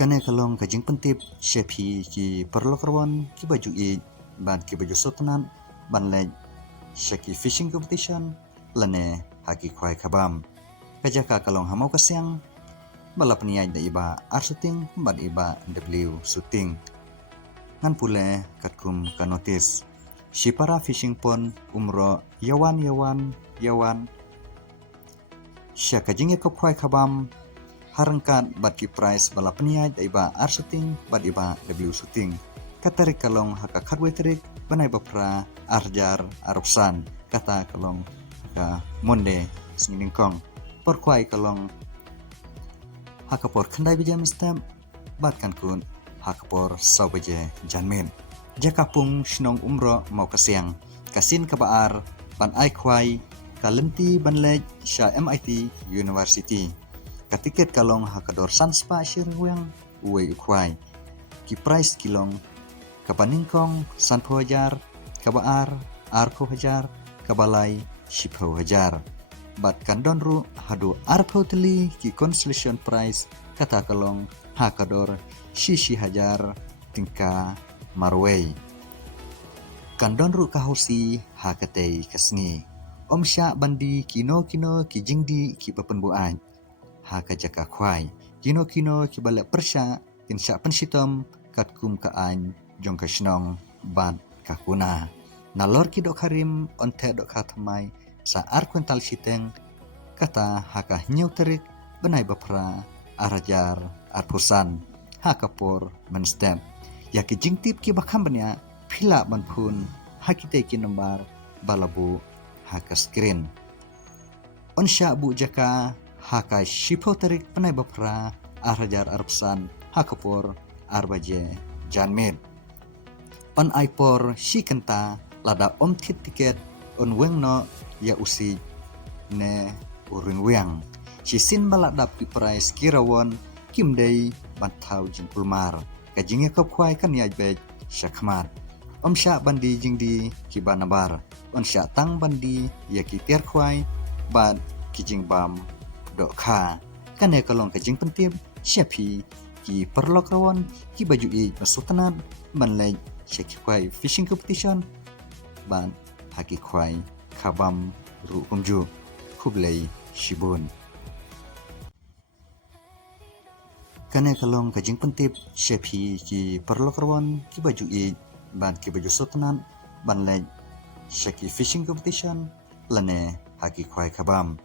Kane kalong kajing pentip shepi ki perlokaron ki baju I ban ki baju sotnan ban le shaki fishing competition lane haki kwai kabam kajaka kalong hamau kasyang balap niai da iba ar shooting ban iba W shooting ngan pule katkum ka notice shipara fishing pond umro yawan sya kajing yakap kwai kabam harangkat bat ki price balap niai da iba ar shooting bat iba W shooting katarik kalong haka kadwe terik banai bapra arjar arupsan kata kalong haka monde sningkong porkwai kalong haka por khandai bija mistam bat kan kun haka por sawaje janmen jakapung shnong umro mau kasyang kasin kabaar ban ai khwai kalenti banlej sha MIT University katiket kalong hakador sanspa shirwang uwe khwai ki price kilong kapaningkong sanpo hajar kabaar arko hajar kabalai shipo hajar bat kandonru hadu arpo teli ki consolation prize kata kalong hakador shishi hajar tingka marwei kandonru kahosi hakatei kasngi omsha bandi kino ki jingdi ki papenbuan haka jaka khwai kino ki balak persya tinsya pensitom katkum ka an jong ka shnong ban ka kuna nalor ki dok harim onte dok khatmai sa ar kwental siteng kata haka nyau terik benai bapra arajar arpusan haka por menstem ya ki jingtip ki bakam benya phila banphun hakite ki nombar balabu haka screen onsha bu jaka haka shipo terik benai bapra arajar arpusan haka por arbaje janmit on aipor shikenta lada omthit tiket on wengno ya usi ne uring weng shisin baladap ki price kirawon kimdei bantau jingpulmar kajinge kopkwai kan yajbe shakmat omsha bandi jingdi ki banabar onsha tang bandi ya ki terkhwai ban kijingbam dokha kane kalong kajing pentip syapi ki perlokrawon ki baju I masutnat banlej shaki kwai fishing competition ban haki kwai khabam ru kumju khublei shibun kane kalong kajing pentip syapi ki perlokrawon ki baju I ban ki baju sutnat banlej shaki fishing competition lane haki kwai khabam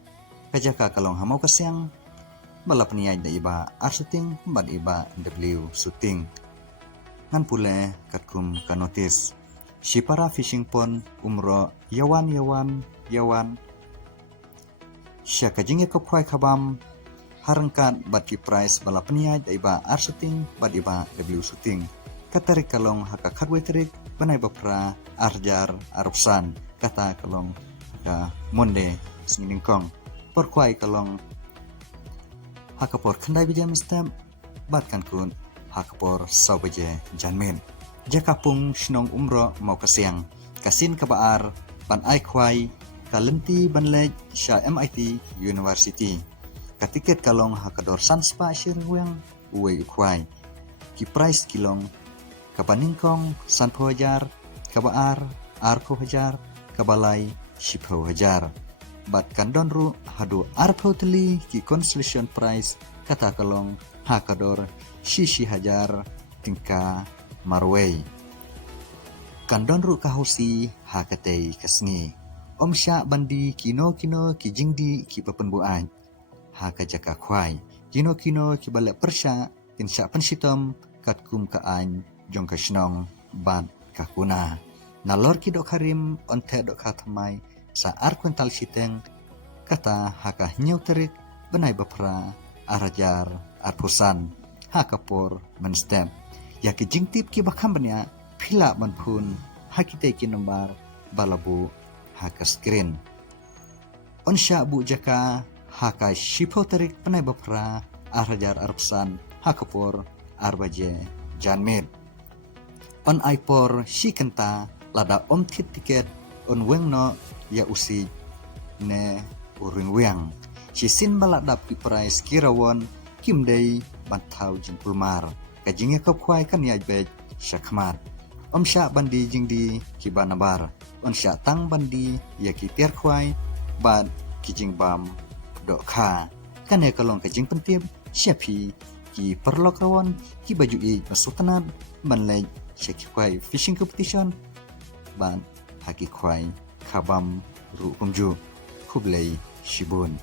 kajaka kalong hamau kasyang balap niai da iba ar shooting ban iba W shooting ngan pule katkum ka notice shipara fishing pond umro yawan sya kajing yakap khwai khabam harangkat bat ki price balap niai da iba ar shooting ban iba W shooting katarik kalong haka kadwe terik banai bapra arjar arupsan kata kalong haka monde sningkong porkwai kalong haka por khandai bija mistam bat kan kun haka por sawaje janmen jakapung shnong umro mau kasyang kasin kabaar ban ai khwai kalenti banlej sha MIT University katiket kalong hakador sanspa shirwang uwe khwai ki price kilong kapaningkong sanpo hajar kabaar arko hajar kabalai shipo hajar bat kandonru hadu arpo teli ki consolation prize kata kalong hakador shishi hajar tingka marwei kandonru kahosi hakatei kasngi omsha bandi kino ki jingdi ki papenbuan haka jaka khwai kino ki balak persya tinsya pensitom katkum ka an jong ka shnong ban ka kuna nalor ki dok harim onte dok khatmai sa ar kwental siteng kata haka nyau terik benai bapra arajar arpusan haka por menstem ya ki jingtip ki bakam benya phila banphun hakite ki nombar balabu haka screen onsha bu jaka haka shipo terik benai bapra arajar arpusan haka por arbaje janmit on aipor shikenta lada omthit tiket on wengno ya usi ne uring weng shisin baladap ki price kirawon kimdei bantau jing pulmar kajing yakop kwai kan ya bej syakmat sya bandi jing di kibanabar sya tang bandi ya ki tiar kwai ban kijing bam dok kha kan ya kalong kajing pentip syapi ki perlokawan ki baju i masutanat ban lej syaki kwai fishing competition ban haki kwai khabam ru kumju khublei shibun